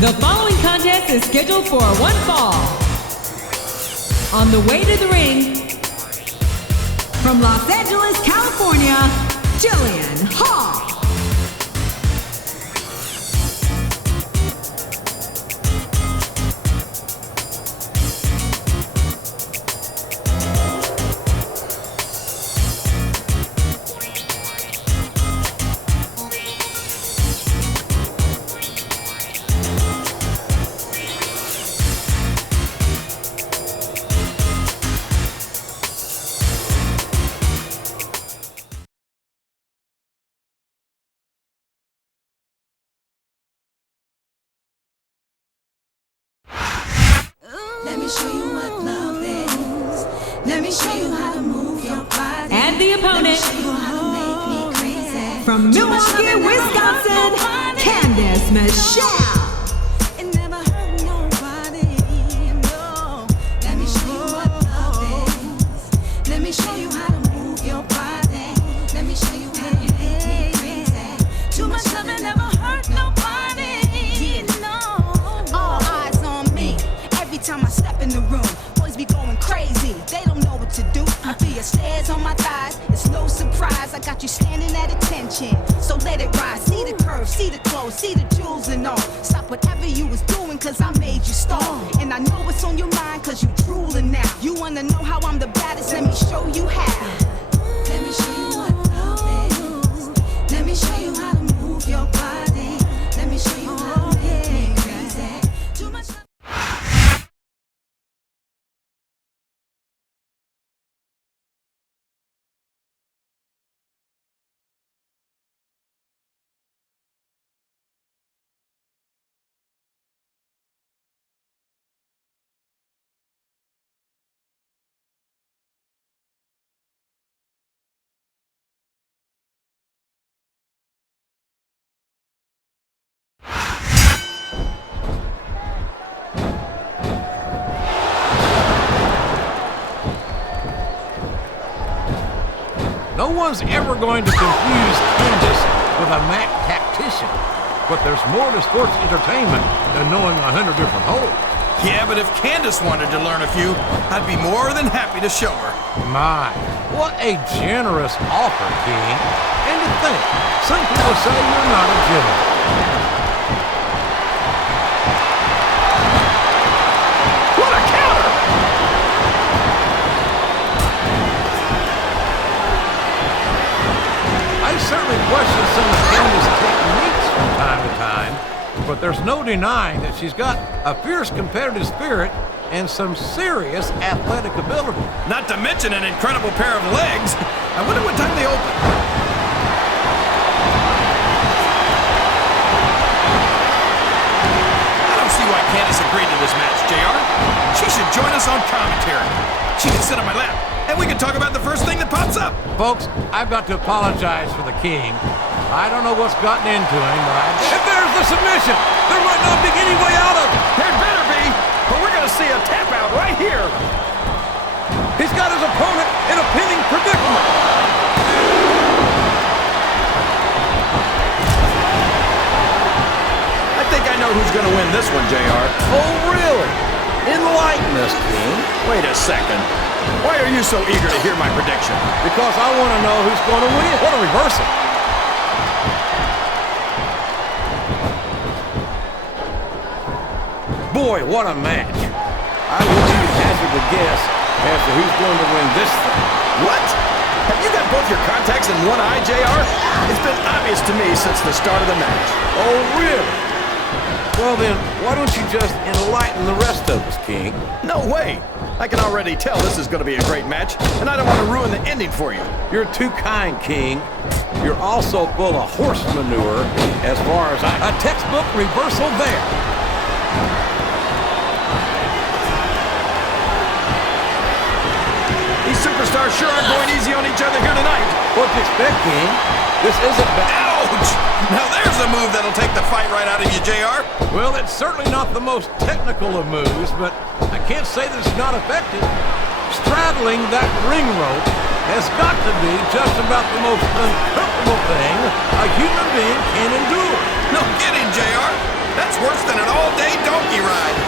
The following contest is scheduled for one fall. On the way to the ring, from Los Angeles, California, Jillian Hall. Let me show you what love is. Let me show you how to move your body. And the opponent, from Milwaukee, Wisconsin, Candice Michelle. It never hurt nobody, no. Let me show you what love is. Let me show you how to move your body. Let me show you how to make me crazy. Too much love and never hurt nobody, no. All eyes on me. Every time I step in the room, boys be going crazy. They don't know what to do. I feel your stares on my thighs. It's no surprise. I got you standing at attention. So let it rise. See the curves, see the clothes, see the jewels and all. Stop whatever you was doing, cause I made you stall. And I know what's on your mind, cause you drooling now. You wanna know how I'm the baddest? Let me show you how. Let me show you what love is. Let me show you how to move your body. Let me show you how to make me crazy. Too much love. No one's ever going to confuse Candice with a Mac tactician, but there's more to sports entertainment than knowing 100 different holes. Yeah, but if Candice wanted to learn a few, I'd be more than happy to show her. My, what a generous offer, King. And to think, some people say you're not a gentleman. What a counter! I certainly question some of Candice's techniques from time to time, but there's no denying that she's got a fierce competitive spirit and some serious athletic ability. Not to mention an incredible pair of legs. I wonder what time they open. I don't see why Candice agreed to this match, JR. She should join us on commentary. She can sit on my lap, and we can talk about the first thing that pops up. Folks, I've got to apologize for the King. I don't know what's gotten into him, but if there's the submission, there might not be any way out of it. There better be, but we're going to see a tap out right here. He's got his opponent in a pinning predicament. I think I know who's going to win this one, JR. Oh, really? Enlighten us, King. Wait a second. Why are you so eager to hear my prediction? Because I want to know who's going to win. What a reversal. Boy, what a match. I wish you'd hazard a guess as to who's going to win this thing. What? Have you got both your contacts in one eye, JR? It's been obvious to me since the start of the match. Oh, really? Well then, why don't you just enlighten the rest of us, King? No way. I can already tell this is going to be a great match, and I don't want to ruin the ending for you. You're too kind, King. You're also full of horse manure as far as a textbook reversal there. These superstars sure aren't going easy on each other here tonight. What do you expect, King? This isn't bad. Ouch! Now there's a move that'll take the fight right out of you, JR. Well, it's certainly not the most technical of moves, but I can't say that it's not effective. Straddling that ring rope has got to be just about the most uncomfortable thing a human being can endure. No kidding, JR. That's worse than an all-day donkey ride.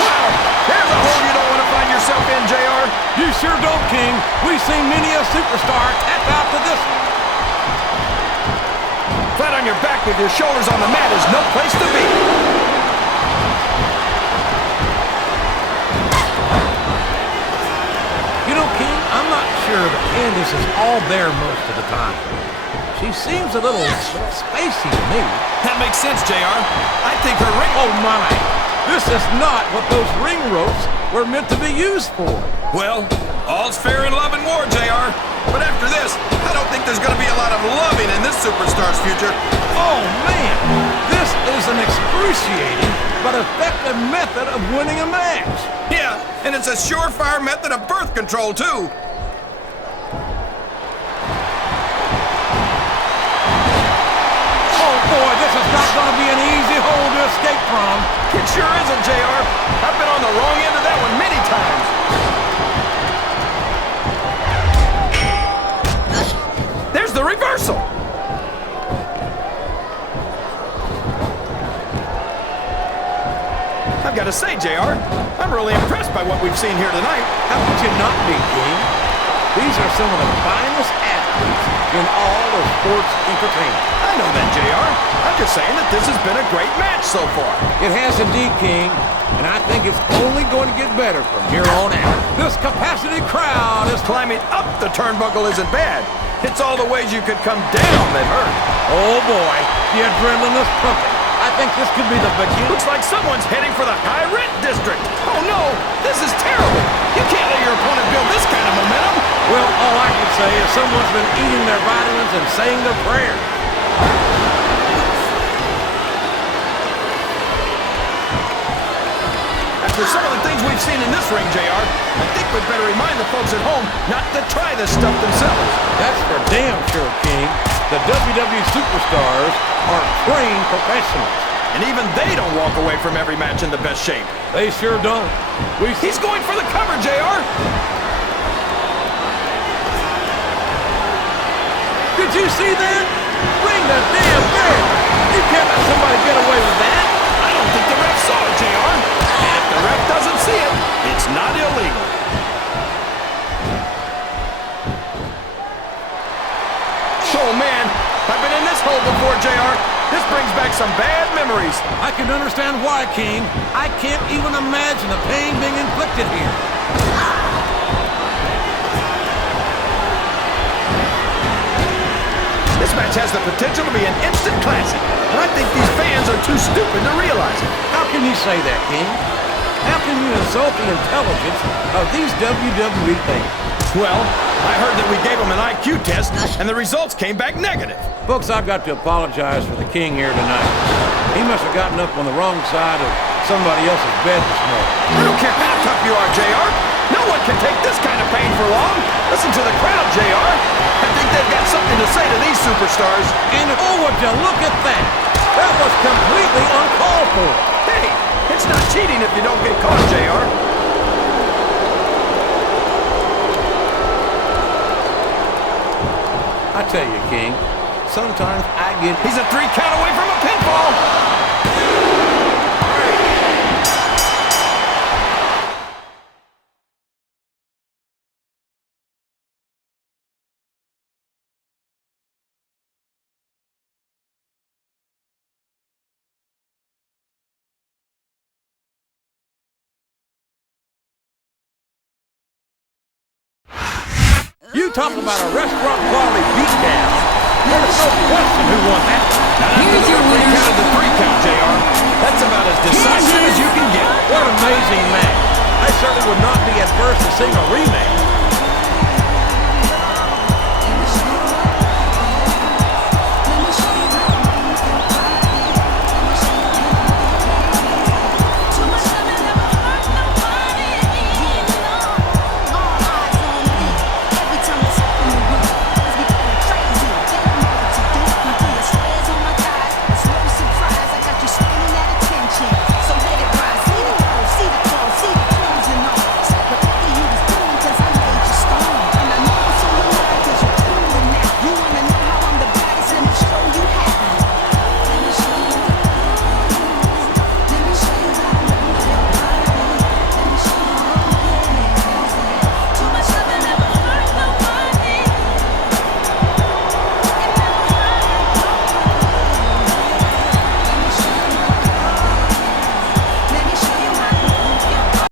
Wow! There's a hole you don't want to find yourself in, JR. You sure don't, King. We've seen many a superstar tap out to this one. Flat on your back with your shoulders on the mat is no place to be. You know, King, I'm not sure that Candice is all there most of the time. She seems a little spacey to me. That makes sense, JR. I think her ring... Oh, my. This is not what those ring ropes were meant to be used for. Well, all's fair in love and war, JR. But after this, I don't think there's going to be a lot of loving in this superstar's future. Oh, man. This is an excruciating but effective method of winning a match. Yeah, and it's a surefire method of birth control, too. Oh, boy, this is not going to be an easy hole to escape from. It sure isn't, JR. I've been on the wrong end of that one many times. There's the reversal. I've got to say, JR, I'm really impressed by what we've seen here tonight. How could you not be, King? These are some of the finest athletes in all of sports entertainment. I know that, JR. I'm just saying that this has been a great match so far. It has indeed, King, and I think it's only going to get better from here on out. This capacity crowd is... Climbing up the turnbuckle isn't bad. It's all the ways you could come down that hurt. Oh, boy, the adrenaline is pumping. I think this could be the beginning. Looks like someone's heading for the high rent district. Oh, no, this is terrible. You can't let your opponent build this kind of momentum. Well, all I can say is someone's been eating their vitamins and saying their prayers. After some of the things we've seen in this ring, JR, I think we'd better remind the folks at home not to try this stuff themselves. That's for damn sure, King. The WWE superstars are trained professionals. And even they don't walk away from every match in the best shape. They sure don't. He's going for the cover, JR. Did you see that? Ring the damn bell. You can't let somebody get away with that. I don't think the ref saw it, JR. And if the ref doesn't see it, it's not illegal. Oh, man. I've been in this hole before, JR. This brings back some bad memories. I can understand why, King. I can't even imagine the pain being inflicted here. This match has the potential to be an instant classic, and I think these fans are too stupid to realize it. How can you say that, King? How can you insult the intelligence of these WWE fans? Well, I heard that we gave them an IQ test, and the results came back negative. Folks, I've got to apologize for the King here tonight. He must have gotten up on the wrong side of somebody else's bed this morning. I don't care how tough you are, JR. No one can take this kind of pain for long. Listen to the crowd, JR. I think they've got something to say to these superstars. And oh, would you look at that? That was completely uncalled for. Hey, it's not cheating if you don't get caught, JR. I tell you, King, sometimes I get... He's a 3 count away from a pinfall. You talk about a restaurant quality beatdown. There's no question who won that. Here's your winner. Counted the 3 count, JR. That's about as decisive as you can get. What an amazing match. I certainly would not be adverse to seeing a rematch.